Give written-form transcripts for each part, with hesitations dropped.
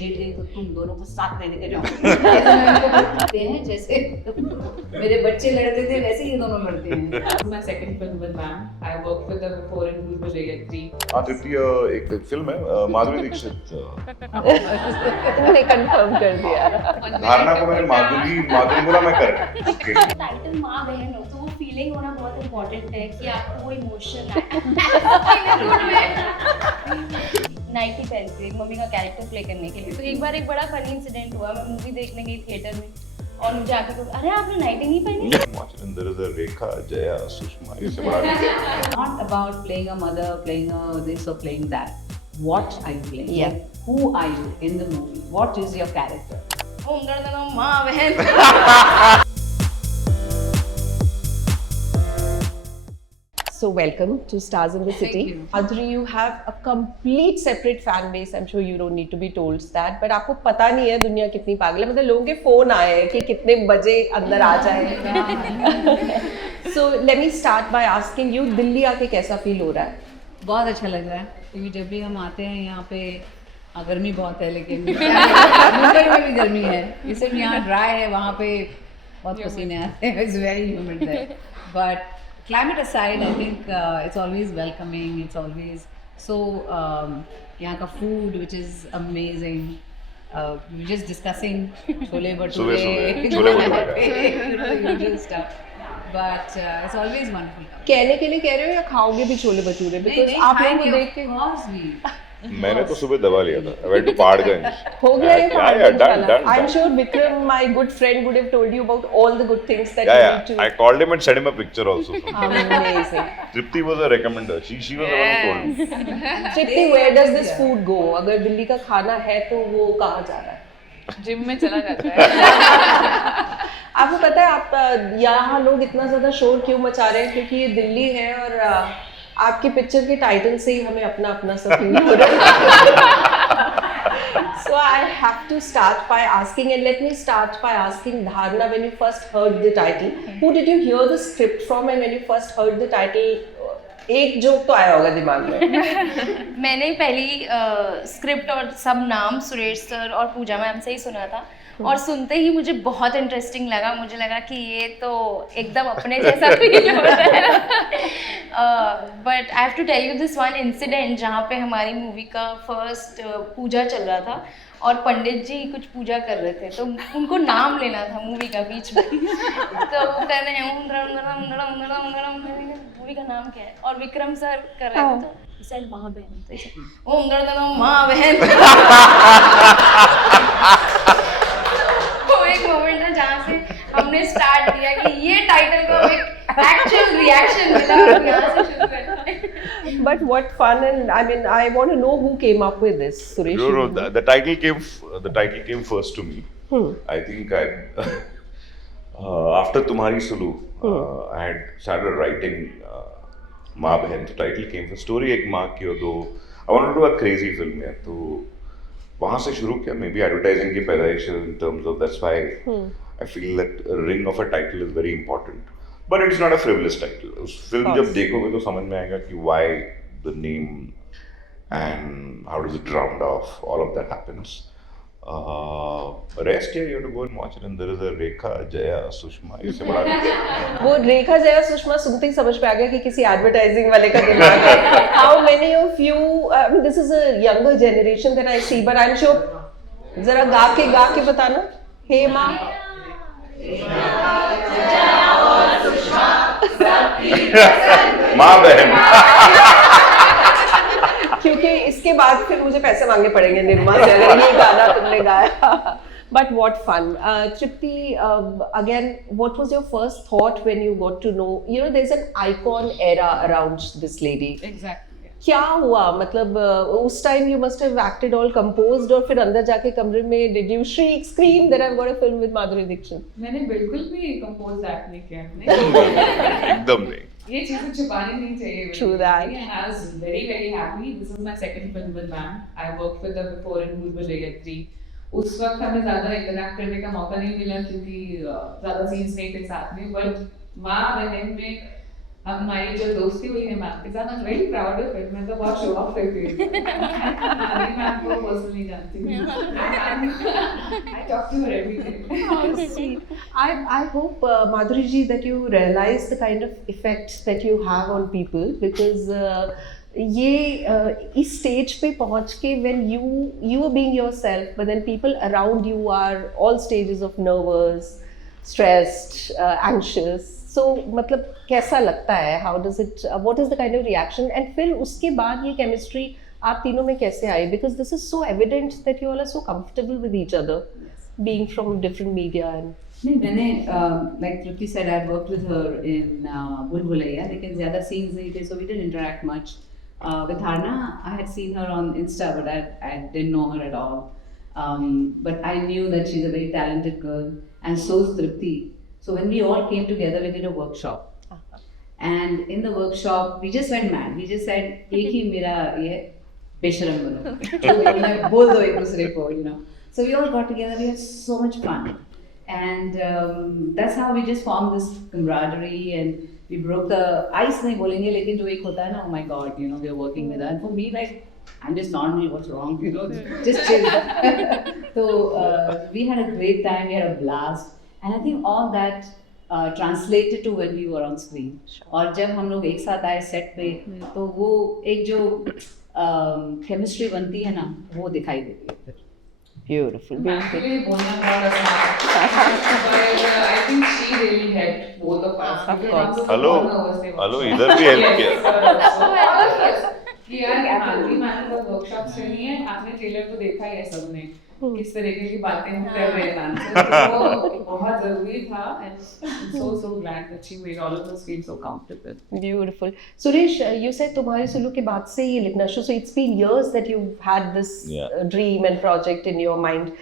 जीत गई तो तुम दोनों को साथ में लेके जाओ। हैं जैसे मेरे बच्चे लड़ते थे वैसे ये दोनों लड़ते हैं। My second film with ma'am. I worked with her before in Bhulbhulaiya 3. तृतीय एक फिल्म है माधुरी दीक्षित तुमने कंफर्म कर दिया। धारणा को मैंने माधुरी बोला मैं कर टाइटल माँ बहन हो तो वो फीलिंग होना बहुत इम्पोर्टेंट है कि आपको वो इमोशन आए। नाइटी पहन के एक मम्मी का कैरेक्टर प्ले करने के लिए। तो एक बार एक बड़ा फनी इंसिडेंट हुआ, मैं मूवी देखने गई थिएटर में और मुझे आके तो अरे आपने नाइटी नहीं पहनी? There is a Rekha, Jaya, Sushma. इससे बड़ा Not about playing a mother, playing a this or playing that. What are you playing? Yeah. Who are you in the movie? What is your character? ओम गर्दन माँ बहन। So welcome to Stars in the City. you. Adri, you have a complete separate fan base. I'm sure you don't need to be told that. But आपको पता नहीं है दुनिया कितनी पागल है। मतलब लोगों के फोन आए हैं कि कितने बजे अंदर आ जाए। So let me start by asking you, Delhi आके कैसा फील हो रहा है? बहुत अच्छा लग रहा है क्योंकि जब भी हम आते हैं यहाँ पे गर्मी बहुत है, लेकिन मुंबई में भी गर्मी है। ये सिर्फ यहाँ ड्राई है, वहाँ पे बहुत पसीने आते हैं। It's very humid there, but climate aside, I think it's always welcoming. It's always so. यहाँ का food, which is amazing. We were just discussing chole bhature, usual stuff. But it's always wonderful. कहने के लिए कह रहे हो या खाओगे भी छोले भटूरे? Because आप लोगों को देख के मैंने तो सुबह दबा लिया था. I went to Padganj. हो गया ये Yeah, done. I'm sure Vikram, my good friend, would have told you about all the good things that you need to. I called him and sent him a picture also. Amazing. Tripti was a recommender. She was the one who told me. Tripti, where does this food go? अगर दिल्ली का खाना है तो वो कहाँ जा रहा है? जिम में चला जाता है। आपको पता है आप यहाँ लोग इतना ज़्यादा शोर क्यों मचा रहे हैं? क्योंकि ये दिल्ली है और आपकी पिक्चर के टाइटल से ही हमें अपना अपना सब फील हो रहा है। So I have to start by asking, and let me start by asking Dharna, when you first heard the title, who did you hear the script from, and when you first heard the title, एक joke तो आया होगा दिमाग में? मैंने पहली script और सब नाम सुरेश सर और पूजा मैम से ही सुना था और सुनते ही मुझे बहुत इंटरेस्टिंग लगा। मुझे लगा कि ये तो एकदम अपने जैसा फील हो रहा है। But I have to tell you this one incident जहाँ पे हमारी मूवी का फर्स्ट पूजा चल रहा था और पंडित जी कुछ पूजा कर रहे थे, तो उनको नाम लेना था मूवी का बीच में। तो वो कह रहे हैं मूवी का नाम क्या है, और विक्रम सर कर रहे थे तो सर माँ बहन, ओम गर्दन माँ बहन। वो एक मोमेंट है जहाँ से हमने स्टार्ट किया कि ये टाइटल को एक एक्चुअल रिएक्शन मिला, यहाँ से शुरू करते हैं। But what fun, and I mean, I want to know who came up with this, Suresh. No, the title came first to me. I think after Tumhari Sulu, I had started writing माँ बहन. The title came first. Story एक माँ की और दो. I wanted to do a crazy film है, तो वहाँ से शुरू किया. Maybe advertising की पैदाइश in terms of that's why I feel that a ring of a title is very important. But it's not a frivolous title. उस film जब देखोगे तो समझ में आएगा कि why the name and how does it round off. All of that happens. Rest here you have to go and watch it, and there is a Rekha, Jaya, Sushma. इससे बड़ा वो रेखा जया सुषमा सुनते ही समझ पे आ गया कि किसी एडवर्टाइजिंग वाले का दिमाग है। How many of you, I mean, this is a younger generation that I see, but I'm sure, जरा गा के बताना। हे माँ माँ बहन। क्योंकि इसके बाद फिर मुझे पैसे मांगने पड़ेंगे निर्मा से अगर ये गाना तुमने गाया। But what fun. Tripti, again, what was your first thought when you got to know, there's an icon era around this lady. Exactly. क्या हुआ? मतलब उस time you must have acted all composed और फिर अंदर जाके कमरे में did you shriek, scream that I've got a film with Madhuri Dixit? मैंने बिल्कुल भी कंपोज एक्ट नहीं किया अपने। एकदम नहीं. ये चीजें छुपानी नहीं चाहिए। True that. And I was very happy. This is my second film with ma'am. I worked with her before in Bhulbhulaiya 3. उस वक्त हमें ज़्यादा इंटरैक्ट करने का मौका नहीं मिला क्योंकि ज़्यादा सीन्स नहीं थे साथ में, बट माँ बहन में हमारी जो दोस्ती हुई है मैम के साथ, I'm very proud of it. मैं तो बहुत शो ऑफ करती हूँ। मैं मैम को पर्सनली जानती हूँ। I talk to her every day. How sweet. I hope, Madhuri ji, that you realize the kind of effect that you have on people, because ये इस stage पे पहुँच के when you are being yourself, but then people around you are all stages of nervous, stressed, anxious. So मतलब कैसा लगता है? How does it? What is the kind of reaction? And फिर उसके बाद ये chemistry आप तीनों में कैसे आई? Because this is so evident that you all are so comfortable with each other, being from different media and. नहीं मैंने like Trupti said, I worked with her in Bhul Bhulaiya, लेकिन ज़्यादा scenes नहीं थे, so we didn't interact much. With Harna, I had seen her on Insta, but I didn't know her at all. But I knew that she's a very talented girl, and so is Trupti. So when we all came together, we did a workshop. And in the workshop, we just went mad. We just said, एक ही मेरा ये बेशरम बनो, बोल दो एक दूसरे को, you know. So we all got together. We had so much fun, and that's how we just formed this camaraderie, and we broke the ice. नहीं बोलेंगे, लेकिन जो एक होता है ना, oh my God, you know, we are working with her. And for me, like, I'm just normal. What's wrong? You know, just chill. So we had a great time. We had a blast, and I think all that translated to when we were on screen. और जब हम लोग एक साथ आए set पे, तो वो एक जो केमिस्ट्री बनती है ना, वो दिखाई देती है। Beautiful. Actually, बोलना बहुत आसान है, but I think she really helped both of us. Of course. Hello hello इधर भी हेल्प किया। कि यार मालवी मैम का वर्कशॉप से नहीं है, आपने ट्रेलर तो देखा ही है सबने, किस तरीके की बातें हम कर रहे हैं मैम से, तो बहुत जरूरी था, and so glad that she made all of us feel so comfortable. Beautiful. Suresh, you said तुम्हारे सुलू के बाद से ये लिखना शुरू, so it's been years that you've had this dream and project in your mind.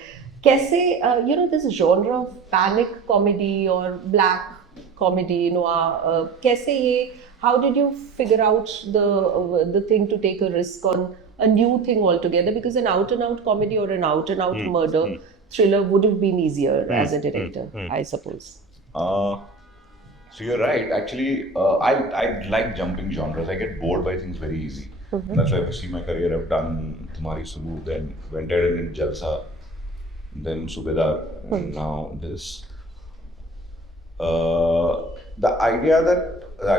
कैसे you know, this genre of panic comedy or black comedy, noir, कैसे ये, how did you figure out the thing to take a risk on a new thing altogether? Because an out and out comedy or an out and out murder thriller would have been easier as a director, I suppose. So you're right. Actually, I like jumping genres. I get bored by things very easy. That's why if you see my career, I've done Tumhari Sulu, then went ahead and did Jalsa, then Subedar, and now this. The idea that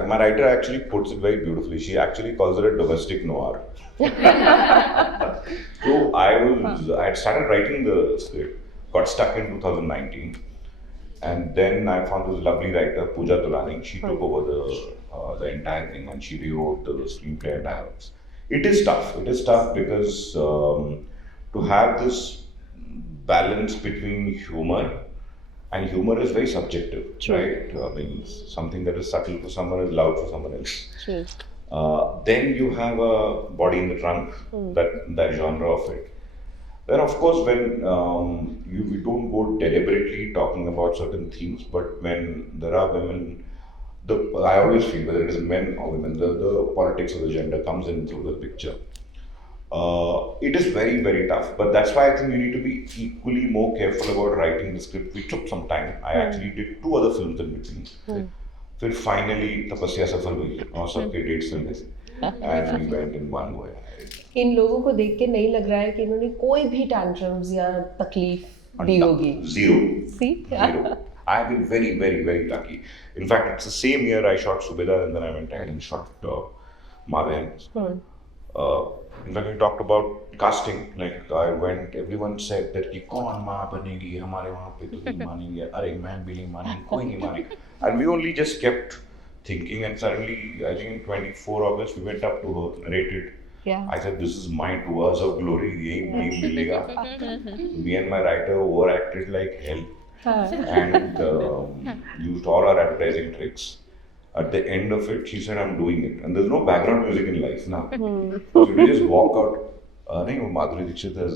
my writer actually puts it very beautifully. She actually calls it a domestic noir. So I had started writing the script, got stuck in 2019, and then I found this lovely writer, Pooja Tulani. She took over the entire thing, and she rewrote the screenplay and dialogues. It is tough. It is tough because to have this balance between humor. And humor is very subjective, right? I mean, something that is subtle for someone is loud for someone else. True. Then you have a body in the trunk, that genre of it. Then of course when we don't go deliberately talking about certain themes, but when there are women, I always feel whether it is men or women, the politics of the gender comes in through the picture. It is very, very tough, but that's why I think you need to be equally more careful about writing the script. We took some time. I actually did 2 other films in between. फिर finally तपस्या सफल हुई और सबके dates मिल गए, and we went in one go. इन लोगों को देख के नहीं लग रहा है कि इन्होंने कोई भी tantrums या तकलीफ दी होगी. Zero. See? Zero. I have been very, very, very lucky. In fact, it's the same year I shot Subedar, and then I went ahead and shot Maa Behan. In fact, we talked about casting. Like I went, everyone said that कि कौन माँ बनेगी हमारे वहाँ पे, तो नहीं मानेंगे, अरे मैं भी नहीं मानेंगे, कोई नहीं मानेगा. And we only just kept thinking, and suddenly, I think 24 August, we went up to her, narrated. Yeah. I said, this is my 2 hours of glory, यही मिलेगा. Me and my writer overacted like hell, and used all our advertising tricks. At the end of it, she said, I'm doing it. And there's no background music in life now. So you just walk out. नहीं, वो Madhuri Dixit is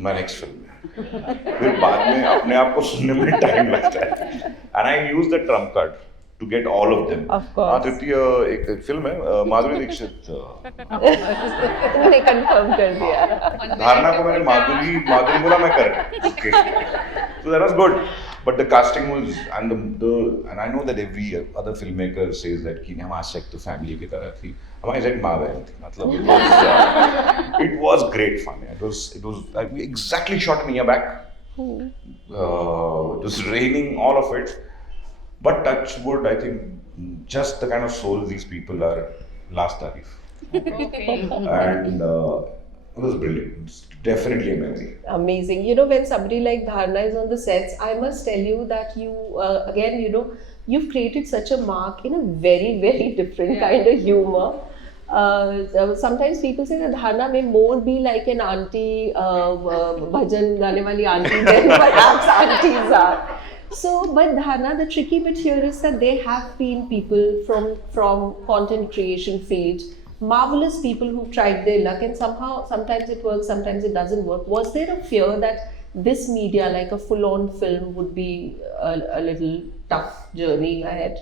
my next film. फिर बाद में अपने आप को सुनने में time लगता है. And I use the trump card to get all of them. Of course. तृप्ति एक फिल्म है माधुरी दीक्षित. तुमने confirm कर दिया. धारणा को मैंने माधुरी बोला मैं कर. Okay. So that was good. But the casting was, and and I know that every other filmmaker says that कि हमारे set तो family की तरह थी, हमारी set माँ बहन थी, मतलब it was great fun. It was like we exactly shot in a year back. It was raining, all of it. But touch wood, I think just the kind of souls these people are, last tarif. And it was brilliant. It's definitely a memory. Amazing. You know, when somebody like Dharna is on the sets, I must tell you that you, again, you know, you've created such a mark in a very, very different kind of humor. Sometimes people say that Dharna may more be like an auntie, bhajan gaane wali auntie than perhaps aunties are. So, but Dharna, the tricky bit here is that there have been people from content creation field, marvelous people who tried their luck, and sometimes it works, sometimes it doesn't work. Was there a fear that this media, like a full-on film, would be a little tough journey ahead?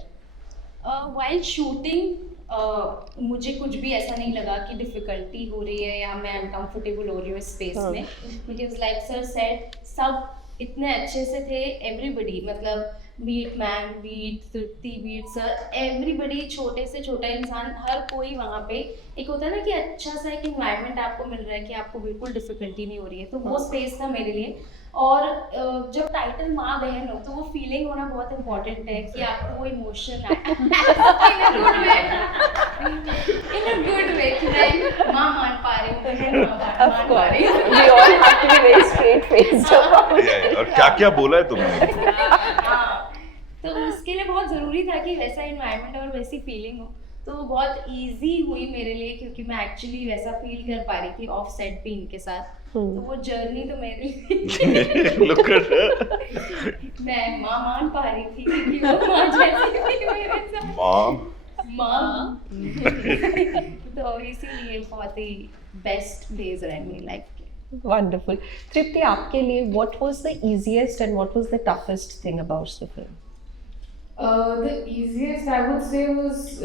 While shooting, मुझे कुछ भी ऐसा नहीं लगा कि difficulty हो रही है या मैं अनकंफर्टेबल हो रही हूँ इस स्पेस में, बिकॉज लाइक सर सेड सब इतने अच्छे से थे, एवरीबडी, मतलब बीट मैन, बीट तृप्ति, बीट सर, एवरीबडी, छोटे से छोटा इंसान, हर कोई वहाँ पे, एक होता है ना कि अच्छा सा एक इन्वायरमेंट आपको मिल रहा है कि आपको बिल्कुल डिफिकल्टी नहीं हो रही है, तो वो स्पेस था मेरे लिए. और जब टाइटल माँ बहन हो तो वो फीलिंग होना बहुत इम्पोर्टेंट है कि आपको वो इमोशन आए इन अ गुड वे कि मैं माँ मान पा रही हूँ, बहन मान पा रही हूँ. We all have to be very straight-faced about it. और क्या बोला है तुमने? हाँ, तो उसके लिए बहुत ज़रूरी था कि वैसा इन्वायरमेंट और वैसी फीलिंग हो, तो वो बहुत इजी हुई मेरे लिए क्योंकि मैं एक्चुअली वैसा फील कर पा रही थी ऑफ सेट भी इनके साथ. तो वो जर्नी तो मेरे लिए Look at her. मैं माँ मान पा रही थी क्योंकि वो माँ जैसी थी मेरे साथ. माँ तो इसीलिए बहुत ही बेस्ट डेज रहे मेरी लाइफ के. Wonderful. Tripti, आपके लिए what was the easiest and what was the toughest thing about the film? The easiest I would say was,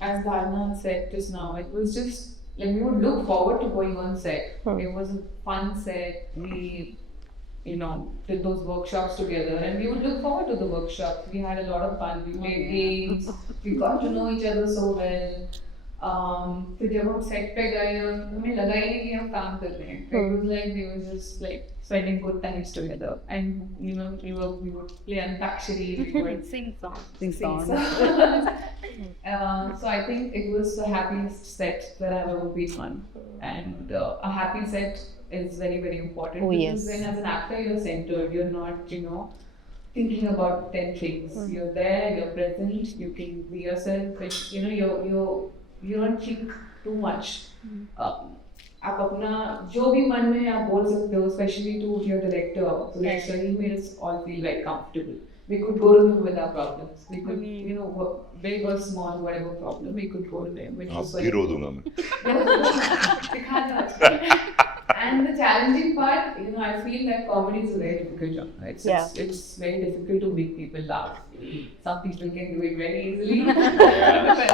as Dharna said just now, it was just like we would look forward to going on set. It was a fun set. We, you know, did those workshops together, and we would look forward to the workshops. We had a lot of fun. We played games. We got to know each other so well. फिर जब हम set पे गए और हमें लगा ही नहीं कि हम काम कर रहे हैं. It was like we were just like spending good times together, and you know we would play Antakshari, we would Sing song. Sing songs. So I think it was the happiest set that I've ever been on, and a happy set is very, very important. Oh, because yes. then as an actor you're centered, you're not, you know, thinking about 10 things. You're there, you're present, you can be yourself, and you know you don't think too much. आप अपना जो भी मन में आप बोल सकते हो, especially to your director. So he made us all feel like comfortable. We could go to him with our problems. We could, you know, big or small, whatever problem, we could go to him. Which was भी रो दूंगा मैं. And the challenging part, you know, I feel that comedy is a very difficult genre. It's very difficult to make people laugh. Some people can do it very easily, but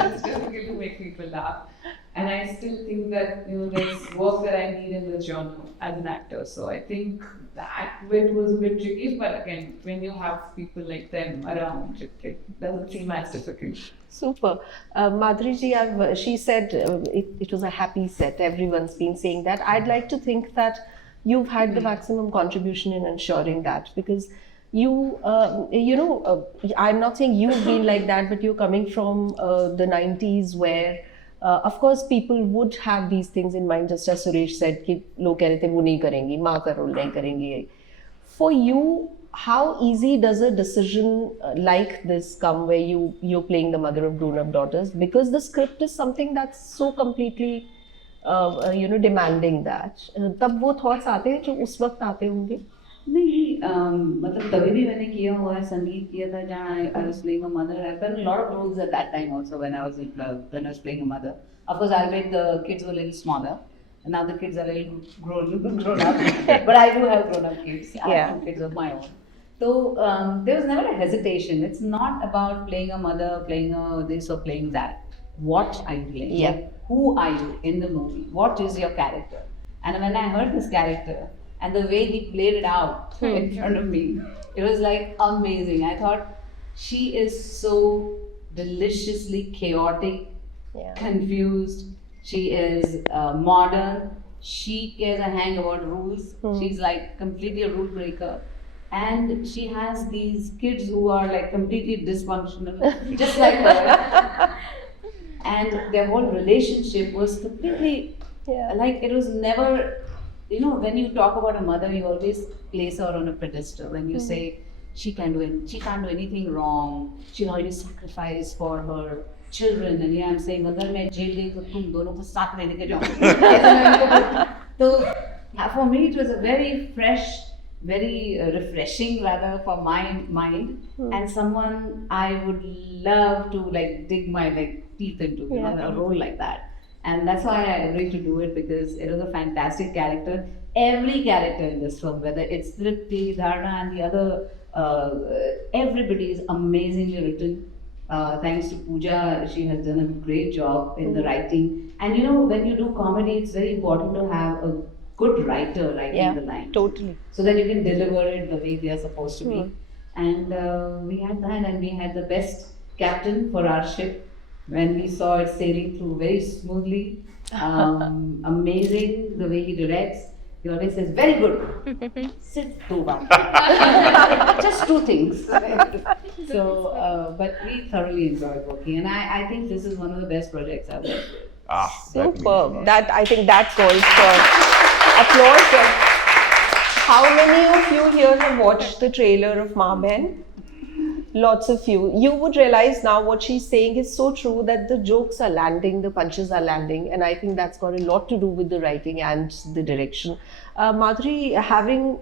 it's difficult to make people laugh. And I still think that, you know, there's work that I need in the genre as an actor. So I think that bit was a bit tricky, but again, when you have people like them around, it doesn't seem as difficult. Super. Madhuri ji, she said it was a happy set. Everyone's been saying that. I'd like to think that you've had the maximum contribution in ensuring that, because you know, I'm not saying you've been like that, but you're coming from the 90s where of course people would have these things in mind, just as Suresh said कि लोग कह रहे थे वो नहीं करेंगी, माँ का रोल नहीं करेंगी. For you, how easy does a decision like this come where you're playing the mother of grown-up daughters, because the script is something that's so completely you know, demanding that. तब वो thoughts आते हैं जो उस वक्त आते होंगे? नहीं, मतलब तभी भी मैंने किया हुआ है, संगीत किया था जहाँ I was playing a mother. I've done a lot of roles at that time also when I was playing a mother. Of course, I made the kids were a little smaller, and now the kids are a little grown up. But I do have grown up kids. I have kids of my own. So there was never a hesitation. It's not about playing a mother, playing a this or playing that. What are you playing? Yeah. Who are you in the movie? What is your character? And when I heard this character, and the way he played it out in front of me, it was like amazing. I thought she is so deliciously chaotic, Yeah. confused. She is modern. She cares a hang about rules. She's like completely a rule breaker. And she has these kids who are like completely dysfunctional, just like her. And their whole relationship was completely Yeah. like, it was never, you know, when you talk about a mother, you always place her on a pedestal and you say she can't do anything wrong. She'll always sacrifice for her children. And yeah, I'm saying अगर मैं jail गई तो तुम दोनों को साथ में लेके जाओ. So for me it was a very fresh, very refreshing rather for my mind, and someone I would love to like dig my like teeth into, you know, a role like that. And that's why I agreed to do it, because it was a fantastic character. Every character in this film, whether it's Tripti, Dharna, and the other, everybody is amazingly written. Thanks to Pooja, she has done a great job in the writing. And you know, when you do comedy, it's very important to have a good writer writing the lines, Totally. so that you can deliver it the way they are supposed to be. And we had that, and we had the best captain for our ship. When we saw it sailing through very smoothly, amazing the way he directs. He always says, "Very good. Sit two just two things." So, but we thoroughly enjoyed working, and I think this is one of the best projects I've worked with. Superb. That, I think that calls for applause. How many of you here have watched the trailer of Ma Ben? Lots of you. You would realize now what she's saying is so true, that the jokes are landing, the punches are landing, and I think that's got a lot to do with the writing and the direction. Madhuri, having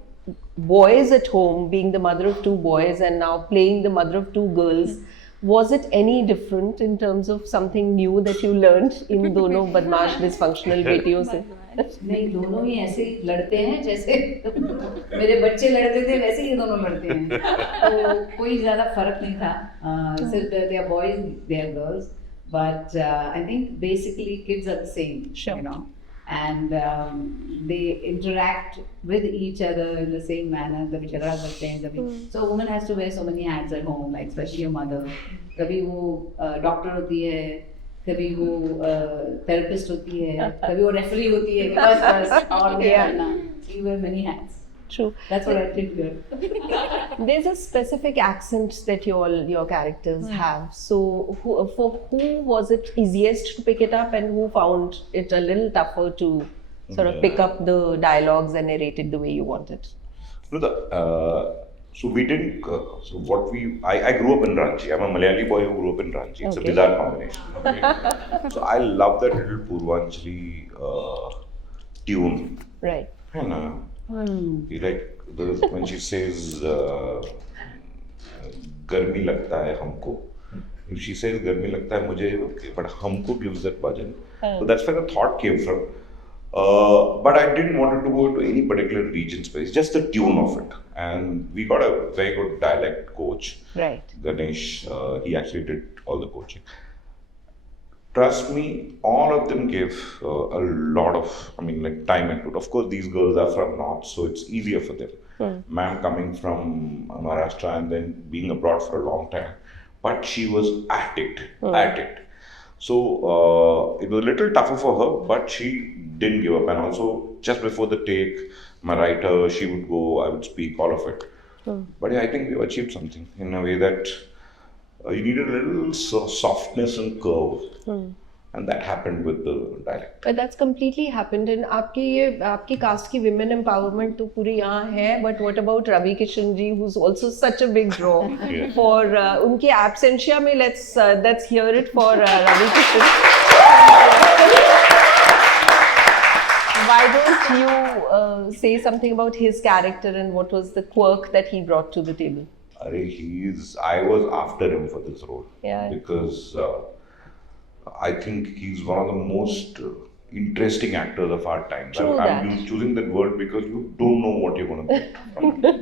boys at home, being the mother of two boys and now playing the mother of two girls, was it any different in terms of something new that you learned in दोनों बदमाश dysfunctional बेटियों से? नहीं, दोनों ही ऐसे ही लड़ते हैं जैसे मेरे बच्चे लड़ते थे, वैसे ही ये दोनों लड़ते हैं. तो कोई ज़्यादा फर्क नहीं था. सिर्फ they are boys, they are girls, but I think basically kids are the same, you know, and they interact with each other in the same manner. कभी झगड़ा करते हैं, कभी. So a woman has to wear so many hats at home, like especially a mother. कभी वो doctor होती है, कभी वो थेरेपिस्ट होती है, कभी वो रेफरी होती है, बस और क्या करना. You wear many hats. True. That's what I did here. There's a specific accent that your characters have. So for who was it easiest to pick it up, and who found it a little tougher to sort of pick up the dialogues and narrate it the way you wanted? No, so we didn't. So what I grew up in Ranchi. I'm a Malayali boy who grew up in Ranchi. It's a bizarre combination. Okay? So I love that little Purvanchali tune. Right. Like when she says गर्मी लगता है हमको. If she says गर्मी लगता है मुझे, okay, but हमको gives that bhajan. So that's where the thought came from. But I didn't want it to go into any particular region space, just the tune of it. And we got a very good dialect coach, Right. Ganesh. He actually did all the coaching. Trust me, all of them gave a lot of, time and Of course, these girls are from North, so it's easier for them. Ma'am coming from Maharashtra and then being abroad for a long time, but she was at it. So it was a little tougher for her, but she didn't give up. And also, just before the take, my writer, she would go, I would speak, all of it. But yeah, I think we've achieved something in a way that you need a little softness and curve. And that happened with the dialect. But that's completely happened. And आपकी cast की women empowerment तो पूरी यहाँ है. But what about Ravi Kishan ji, who's also such a big draw Yes. for उनके absentia में let's hear it for Ravi Kishan. Why don't you say something about his character and what was the quirk that he brought to the table? I was after him for this role. Yeah. Because I think he's one of the most interesting actors of our time. True I'm choosing that word because you don't know what you're going to get from him.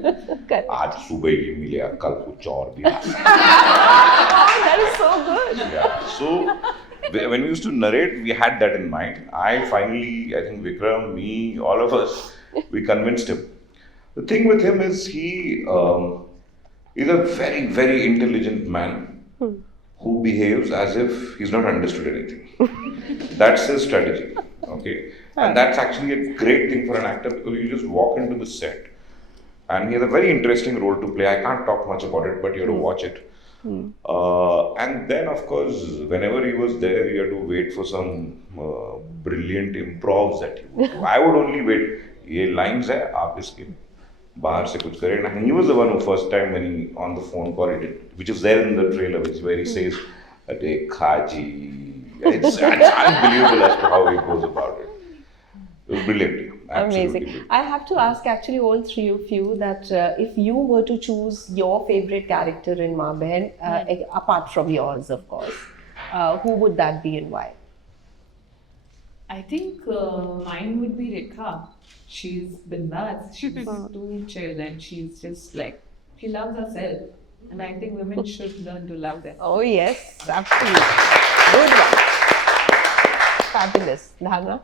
Correct. आज सुबह ये मिलेगा, कल कुछ और भी. That is so good. Yeah. So when we used to narrate, we had that in mind. I think Vikram, me, all of us, we convinced him. The thing with him is he is a very, very intelligent man who behaves as if he's not understood anything. That's his strategy. Okay, and that's actually a great thing for an actor because you just walk into the set, and he has a very interesting role to play. I can't talk much about it, but you have to watch it. And then, of course, whenever he was there, you had to wait for some brilliant improvs that he would do. I would only wait. ये lines है, आप इसके बाहर से कुछ करें. And he was the one who first time when he on the phone call he did, which is there in the trailer, where he says, "Dekha ji." It's unbelievable as to how he goes about it. It was brilliant. Absolutely Amazing. brilliant. I have to ask actually all three of you that if you were to choose your favorite character in Maa Behan, apart from yours, of course, who would that be and why? I think mine would be Rekha. She's bindas. She's too chill and she's just like, she loves herself. And I think women should learn to love them. Oh yes, absolutely. Good one. Fabulous. Dharna?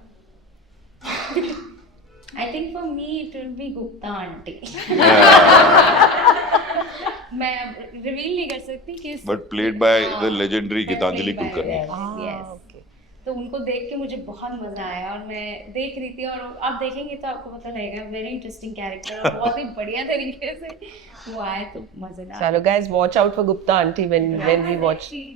I think for me it will be Gupta aunty. मैं reveal नहीं कर सकती कि But played by the legendary Gitanjali Played by- Kulkarni. Yes. तो उनको देख के मुझे बहुत मजा आया और मैं देख रही थी और आप देखेंगे तो आपको पता लगेगा वेरी इंटरेस्टिंग कैरेक्टर और बहुत ही बढ़िया तरीके से वो आए तो मजेदार. Chalo guys, watch out for Gupta aunty when we watch. Yeah.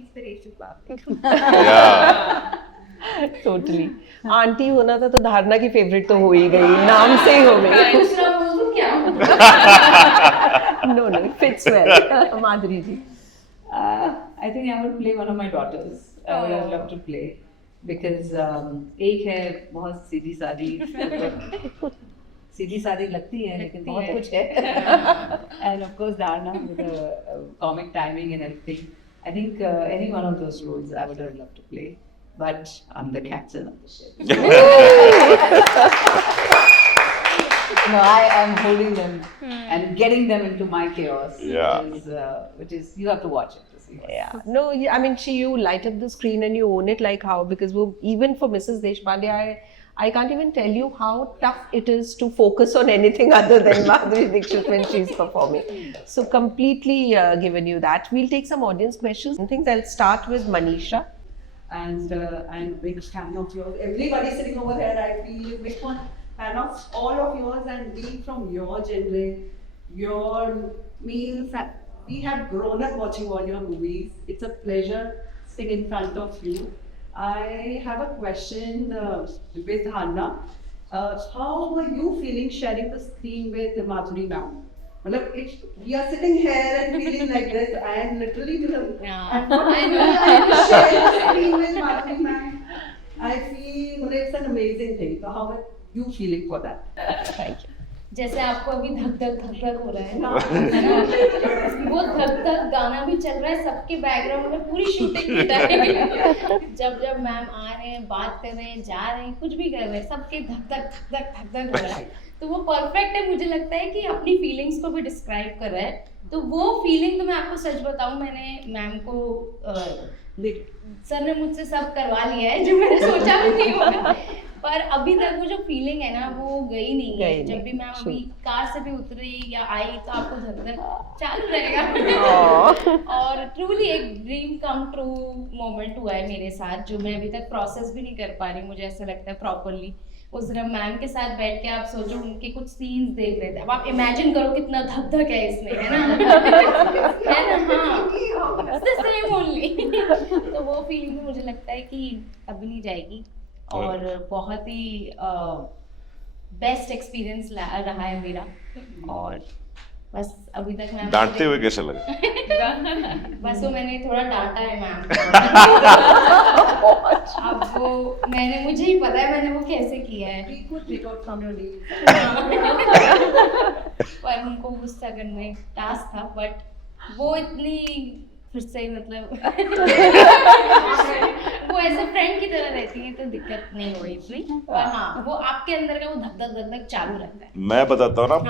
Totally. Aunty होना था तो धारणा की फेवरेट तो हो ही गई, नाम से ही हो गई. दूसरा बोल दूं क्या? No, it fits well. Madhuri ji. I think I would play one of my daughters. I would have loved to play because एक है बहुत सीधी सादी लगती है लेकिन बहुत कुछ है. And of course Dharna with the comic timing and everything. I think any one of those roles I would have loved to play. But I'm the captain of the ship. No, I am holding them and getting them into my chaos. Yeah. Which is you have to watch it to see. Yeah. No, I mean, you light up the screen and you own it like how, because even for Mrs. Deshpande, I can't even tell you how tough it is to focus on anything other than Madhuri Dixit when she's performing. So completely given you that. We'll take some audience questions. I think I'll start with Manisha. And I'm a big fan of yours. Everybody sitting over here, I feel a big fan of all of yours, and being from your genre, your means that we have grown up watching all your movies. It's a pleasure sitting in front of you. I have a question with Dharna. How were you feeling sharing the screen with Madhuri ma'am? We are sitting here and feeling like this, and literally, I'm not sharing the screen with Madhuri ma'am. I feel it's an amazing thing. So how are you feeling for that? Thank you. जैसे आपको अभी धक धक हो रहा है ना, वो धक धक गाना भी चल रहा है सबके बैकग्राउंड में पूरी शूटिंग की टाइम. जब मैम आ रहे हैं, बात कर रहे हैं, जा रहे हैं, कुछ भी कर रहे हैं, सबके धक धक हो रहा है. तो वो परफेक्ट है. मुझे लगता है कि अपनी फीलिंग्स को भी डिस्क्राइब कर रहा है. तो वो फीलिंग तो मैं आपको सच बताऊं, मैंने मैम को सर ने मुझसे सब करवा लिया है जो मैंने सोचा भी नहीं होगा, पर अभी तक वो जो फीलिंग है ना वो गई नहीं है. जब भी मैम अभी कार से भी उतरी या आई तो आपको धक चालू रहेगा. और ट्रूली एक ड्रीम कम ट्रू मोमेंट हुआ है मेरे साथ जो मैं अभी तक प्रोसेस भी नहीं कर पा रही. मुझे ऐसा लगता है प्रॉपरली. उस दिन मैम के साथ बैठ के आप सोचो उनके कुछ सीन्स देख रहे थे. अब आप इमेजिन करो कितना धक धक है इसमें, है ना? है ना? हाँ, सेम ओनली. तो वो फीलिंग मुझे लगता है कि अभी नहीं जाएगी. और बहुत ही बेस्ट एक्सपीरियंस रहा है मेरा. और बस अभी तक मैम डांटते हुए कैसा लगा? बस वो मैंने थोड़ा डांटा है मैम. अब वो मुझे ही पता है मैंने वो कैसे किया है. पर उनको गुस्सा करने टास्क था, बट वो इतनी फिर से मतलब वो ऐसे फ्रेंड की तरह रहती है तो दिक्कत नहीं हो रही थी. पर हाँ, वो आपके अंदर का वो धक धक चालू रहता है. मैं बताता हूँ ना, हाँ,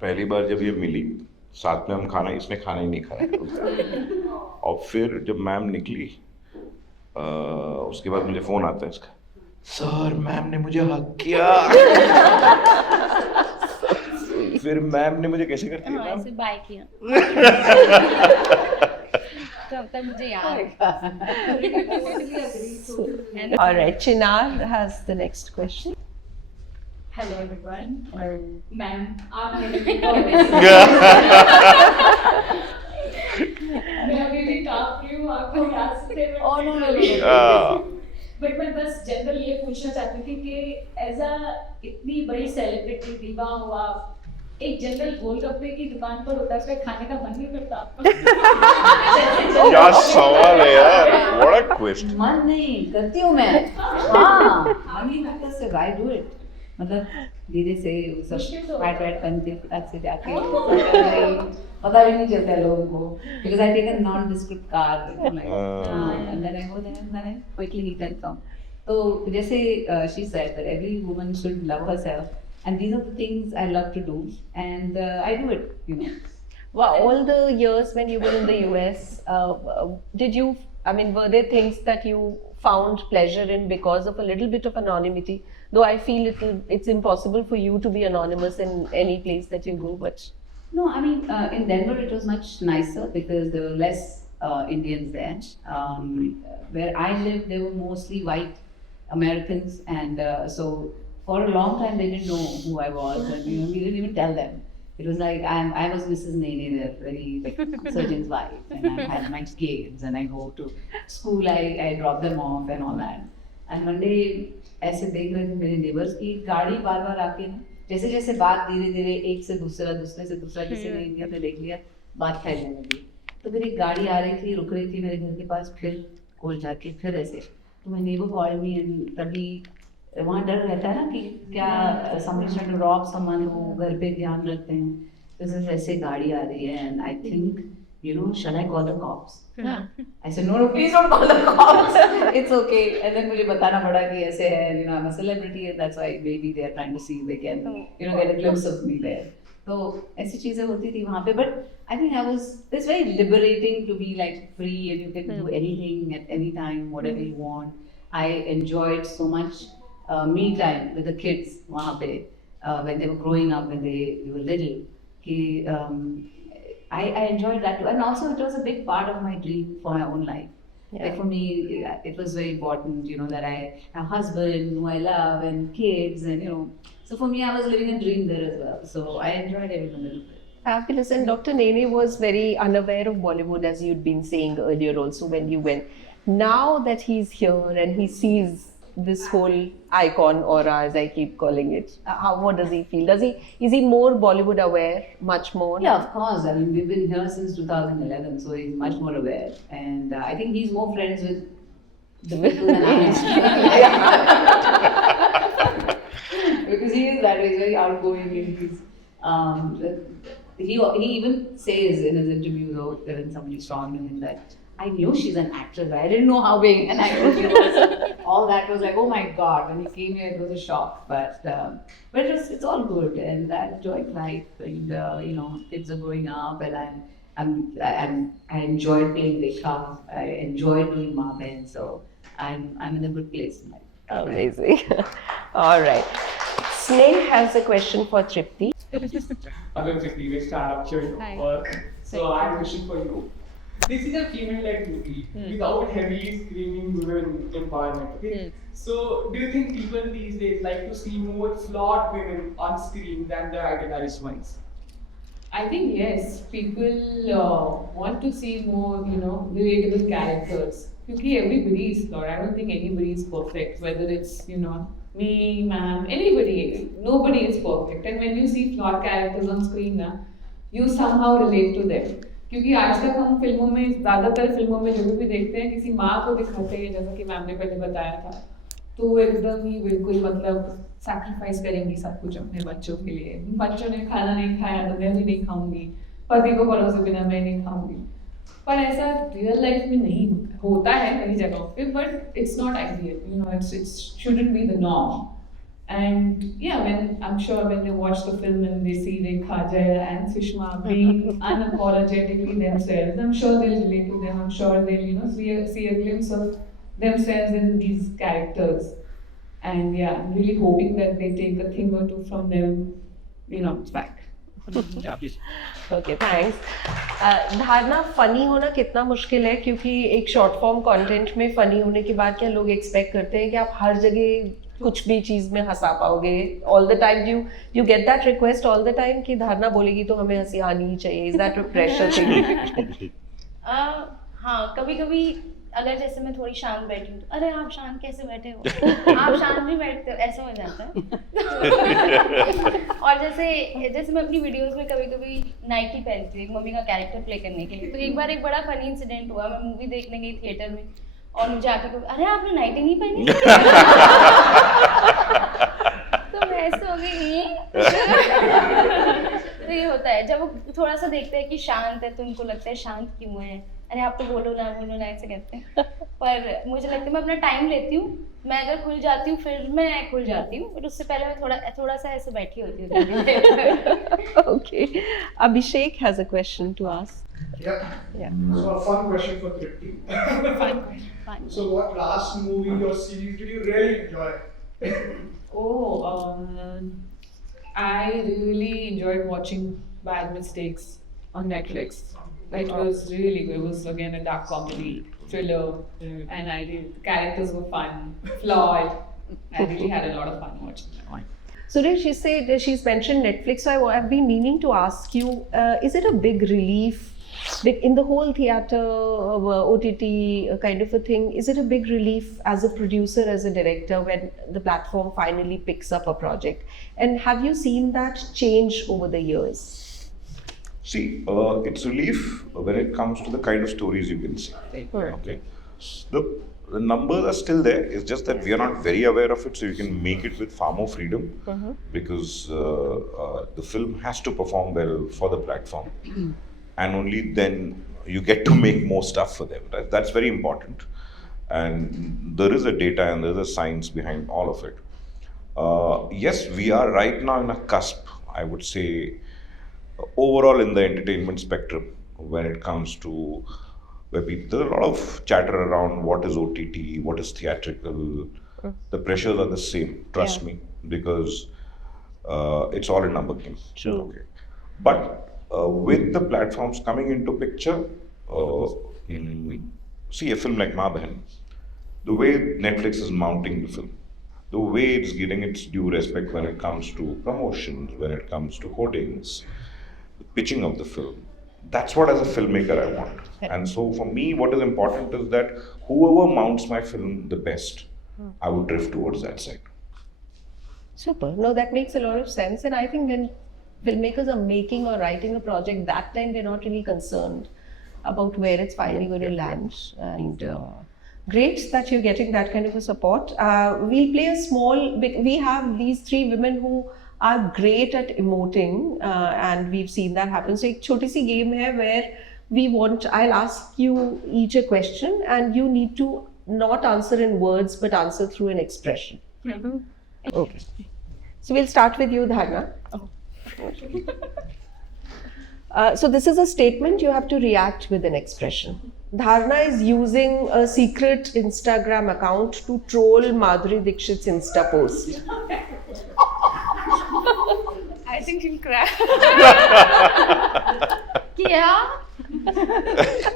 पहली बार जब ये मिली साथ में हम इसने खाना ही नहीं खाया. और फिर जब मैम निकली उसके बाद मुझे फोन आता है इसका, सर मैम ने मुझे हक किया। फिर मैम ने मुझे कैसे करती है हाँ, मैम? ऐसे बाय किया तो अब तक मुझे याद है। All right, Chinar has the next question. Hello everyone. Ma'am, आप मेरे मैं अभी भी कांप रही हूँ आपको याद से Oh, no, no, no. But मैं बस जनरल ये पूछना चाहती थी कि एज अ इतनी बड़ी सेलिब्रिटी दीवा हुआ, एक जनरल गोलगप्पे की दुकान पर होता है, उसका खाने का मन नहीं करता आपका? क्या सवाल है यार, what a question. मन नहीं करती हूँ मैं। हाँ, मन नहीं करता सिर्फ I do it. मतलब धीरे से सब पैट पहन के ऐसे जाके पता भी नहीं चलता है लोगों को, because I take a nondescript car, and then I go there and then I quickly eat and come. तो जैसे she said that every woman should love herself, and these are the things I love to do, and I do it, you know. Well, all the years when you were in the US, did you, I mean, were there things that you found pleasure in because of a little bit of anonymity? Though I feel it's impossible for you to be anonymous in any place that you go, but... No, I mean, in Denver it was much nicer because there were less Indians there. Where I lived, there were mostly white Americans, and so for a long time they didn't know who I was, and we didn't even tell them. It was like I was Mrs. Nene, the very like surgeon's wife, and I had my kids, and I go to school, I drop them off and all that. And one day ऐसे देख रहे थे मेरे neighbours की गाड़ी बार बार आके ना, जैसे जैसे बात धीरे धीरे एक से दूसरा, दूसरे से दूसरा, किसी ने इंडिया में देख लिया, बात फैलने लगी। तो फिर एक गाड़ी आ रही थी, रुक रही थी मेरे घर के पास, फिर कोल जाके फिर ऐसे, तो मैं नेबर कॉल मी, एंड तभी वहाँ डर रहता है ना कि क्या somebody's trying to rob someone, वो घर पे ध्यान रखते हैं। तो ऐसे गाड़ी आ रही है, and I think, you know, shall I call the cops? I said, no, please don't call the cops. It's okay. And then मुझे बताना पड़ा कि ऐसे है, you know, I'm a celebrity, and that's why maybe they are trying to see if they can, you know, get a glimpse of me there. तो ऐसी चीजें होती थी वहाँ पे, but I think it's very liberating to be like free, and you can do anything at any time, whatever you want. I enjoyed so much me time with the kids वहाँ पे when they were growing up, when they were little. कि I enjoyed that too, and also it was a big part of my dream for my own life. Yeah. Like for me, it was very important, you know, that I have a husband who I love and kids, and you know, so for me, I was living a dream there as well. So I enjoyed every minute of it. Fabulous. And Dr. Nene was very unaware of Bollywood, as you'd been saying earlier also when you went. Now that he's here and he sees this whole icon aura, as I keep calling it, what does he feel? Is he more Bollywood aware, much more? Yeah, of course. I mean, we've been here since 2011, so he's much more aware, and I think he's more friends with the people than I am. Because he is that way. He's very outgoing, and he even says in his interviews, when somebody strong in him, that I knew she's an actress. I didn't know how big an actress she was. All that was like, oh my God! When he came here, it was a shock. But it's all good, and I enjoyed life. And you know, kids are growing up, and I enjoyed playing Rekha. I enjoyed doing Ma Ben, so I'm in a good place in life. Amazing. All right. Sneh has a question for Tripti. Hello, Tripti. We start up show. Hi. So I have a question for you. This is a female-led movie without heavily screaming women empowerment. Okay? So, do you think people these days like to see more flawed women on screen than the idealized ones? I think yes, people want to see more, you know, relatable characters. Because everybody is flawed. I don't think anybody is perfect. Whether it's, you know, me, ma'am, anybody, nobody is perfect. And when you see flawed characters on screen, you somehow relate to them. क्योंकि आज तक हम फिल्मों में, ज़्यादातर फिल्मों में जो भी देखते हैं, किसी माँ को दिखाते हैं, जैसा कि मैम ने पहले बताया था, तो वो एकदम ही बिल्कुल मतलब सैक्रिफाइस करेंगी सब कुछ अपने बच्चों के लिए। बच्चों ने खाना नहीं खाया तो मैं भी नहीं खाऊंगी, पति को परोसे बिना मैं नहीं खाऊंगी। पर ऐसा रियल लाइफ में नहीं होता है कई जगहों पे, but it's not ideal, you know, it's shouldn't be the norm. And yeah, I'm sure when they watch the film and they see Rekha, Jaya and Sushma being unapologetically themselves, I'm sure they'll relate to them. I'm sure they'll, you know, see a glimpse of themselves in these characters. And yeah, I'm really hoping that they take a thing or two from them, back. Okay thanks धारणा funny होना कितना मुश्किल है क्योंकि एक short form content में funny होने के बाद क्या लोग एक्सपेक्ट करते हैं कि आप हर जगह कुछ भी चीज में हंसा पाओगे all the time you get that request all the time कि धारणा बोलेगी तो हमें हंसी आनी ही चाहिए इज दैट प्रेशर थिंग हाँ कभी कभी अगर जैसे मैं थोड़ी शांत बैठी हूँ तो अरे आप शांत कैसे बैठे हो आप शांत भी बैठते हो ऐसा हो जाता है और जैसे मैं अपनी वीडियोस में कभी कभी नाइटी पहनती हूँ एक मम्मी का कैरेक्टर प्ले करने के लिए तो एक बार एक बड़ा फनी इंसिडेंट हुआ मैं मूवी देखने गई थिएटर में और मुझे आके अरे आपने नाइटी नहीं पहनी तो मैं ऐसे हो गई तो ये होता है जब वो थोड़ा सा देखते हैं कि शांत है तो उनको लगता है शांत क्यों है अरे आप तो बोलो ना ऐसे कहते हैं पर मुझे लगता है मैं अपना टाइम लेती हूँ मैं अगर खुल जाती हूँ फिर मैं खुल जाती हूँ बट उससे पहले मैं थोड़ा सा ऐसे बैठी होती हूँ okay Abhishek has a question to ask Yeah. So a fun question for Tripti. Fun. So what last movie or series did you really enjoy? I really enjoyed watching Bad Mistakes on Netflix. It was really good. It was again a dark comedy thriller, and the characters were fun, flawed. I really had a lot of fun watching that. Suresh, she said she's mentioned Netflix. So I've been meaning to ask you: is it a big relief in the whole theatre, OTT kind of a thing? Is it a big relief as a producer, as a director, when the platform finally picks up a project? And have you seen that change over the years? See, it's relief when it comes to the kind of stories you can see. Okay, the numbers are still there. It's just that we are not very aware of it, so you can make it with far more freedom because the film has to perform well for the platform, and only then you get to make more stuff for them. That's very important, and there is a data and there is a science behind all of it. Yes, we are right now in a cusp, I would say. Overall in the entertainment spectrum when it comes to where there's a lot of chatter around what is OTT, what is theatrical. The pressures are the same, trust me, because it's all a number game. True. Okay. But with the platforms coming into picture, see a film like Maa Behan, the way Netflix is mounting the film, the way it's getting its due respect when it comes to promotions, when it comes to hoardings, pitching of the film, that's what as a filmmaker I want. And so for me what is important is that whoever mounts my film the best, I would drift towards that side. Super. No, that makes a lot of sense. And I think when filmmakers are making or writing a project, that time they're not really concerned about where it's finally going to land. And great that you're getting that kind of a support. We'll play a small, we have these three women who are great at emoting, and we've seen that happen. So, एक छोटी सी game है where I'll ask you each a question, and you need to not answer in words, but answer through an expression. Okay. So we'll start with you, Dharna. So this is a statement. You have to react with an expression. Dharna is using a secret Instagram account to troll Madhuri Dixit's Insta post. I think she'll cry. क्या?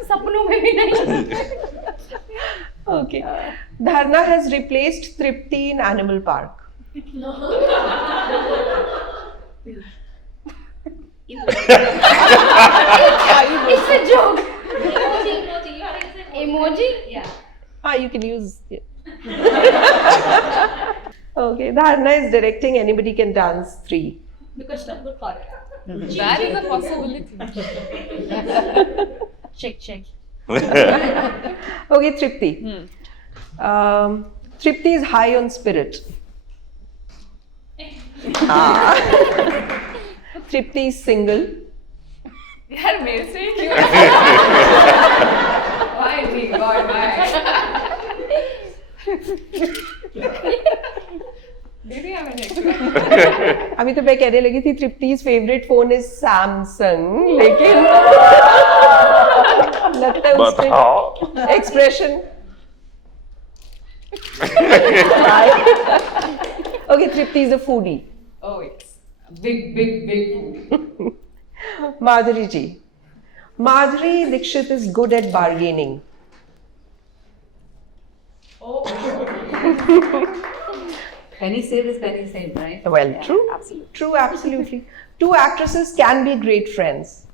सपनों में भी नहीं. Okay. Dharna has replaced Tripti in Animal Park. It's a joke. Emoji? Yeah. You can use it. Okay, Dharna is directing Anybody Can Dance 3. Because number 5. That is a possibility. Check. Okay, Tripti. Tripti is high on spirit. Tripti is single. यार मेरे से क्यों? Why me? God, why? Maybe I'm an extra. अभी तो मैं कहने लगी थी Tripti's favorite phone is Samsung, लेकिन लगता है उसके expression Okay, Tripti is a foodie. Oh, it's big foodie. Madhuri ji. Madhuri Dixit is good at bargaining. Penny saved is penny saved, right? Well, Yeah, true. Absolutely. True, absolutely. Two actresses can be great friends.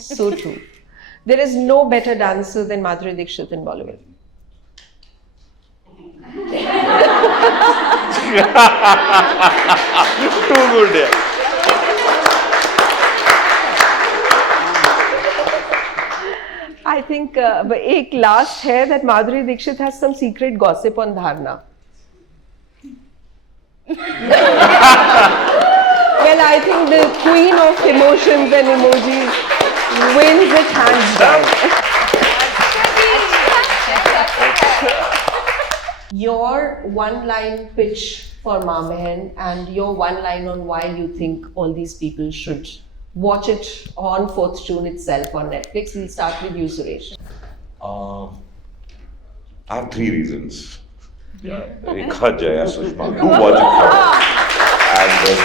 So true. There is no better dancer than Madhuri Dixit in Bollywood. Too good, yeah. I think एक last है that Madhuri Dixit has some secret gossip on Dharna. Well, I think the queen of emotions and emojis wins it hands down. Your one-line pitch for Ma Behan and your one line on why you think all these people should watch it on 4th June itself on Netflix. We'll start with you, Suresh. I have 3 reasons. Rekha, Jaya, Sushma, do watch it first. And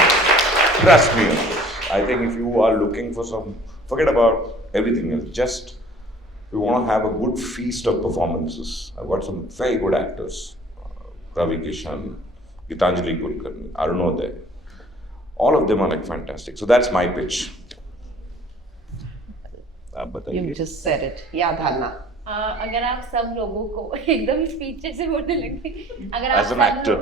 trust me on this. I think if you are looking for some, forget about everything else. Just we want to have a good feast of performances. I've got some very good actors. Ravi Kishan, Gitanjali Kulkarni, Arunodaya. All of them are like fantastic. So that's my pitch. आप You बताइए. just said it. Yeah, Dharna. अगर आप सब लोगों को एकदम speech जैसे बोलने लगे अगर आप As an actor.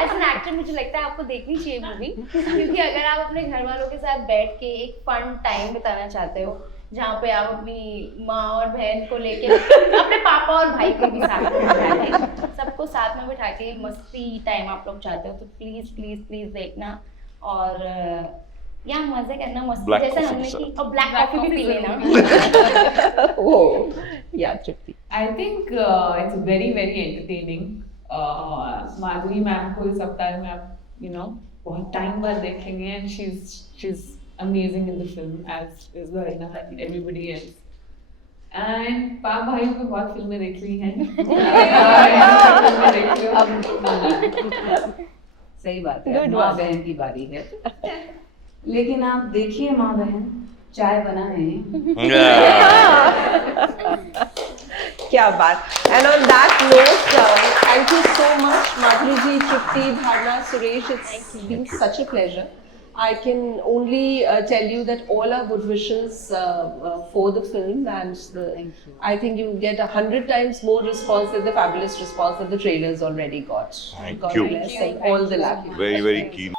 As an actor मुझे लगता है आपको देखनी चाहिए मूवी क्योंकि अगर आप अपने घर वालों के साथ बैठ के एक फन टाइम बिताना चाहते हो जहाँ पे आप अपनी माँ और बहन को लेके अपने पापा और भाई को भी साथ में बिठा के सबको साथ में बिठा के मस्ती टाइम आप लोग चाहते हो तो प्लीज प्लीज प्लीज देखना और या मजे करना मस्ती Black जैसे coffee हमने के की और ब्लैक कॉफी भी पी लेना Oh, yeah, Tripti. I think it's very entertaining. Madhuri ma'am को इस सप्ताह में आप बहुत टाइम बाद देखेंगे and she's amazing in the film as is Garina and everybody else. And पाप भाइयों को बहुत फिल्में देख ली हैं. सही बात है Good माँ one. बहन की बारी है लेकिन आप देखिए माँ बहन चाय बनाए क्या बात. And on that note, thank you so much, Madhuri ji, Tripti, Dharna, Suresh. It's been such a pleasure. I can only tell you that all our good wishes for the film and I think you get 100 times more response than the fabulous response that the trailers already got. Thank God you. bless and all the luck. Very keen.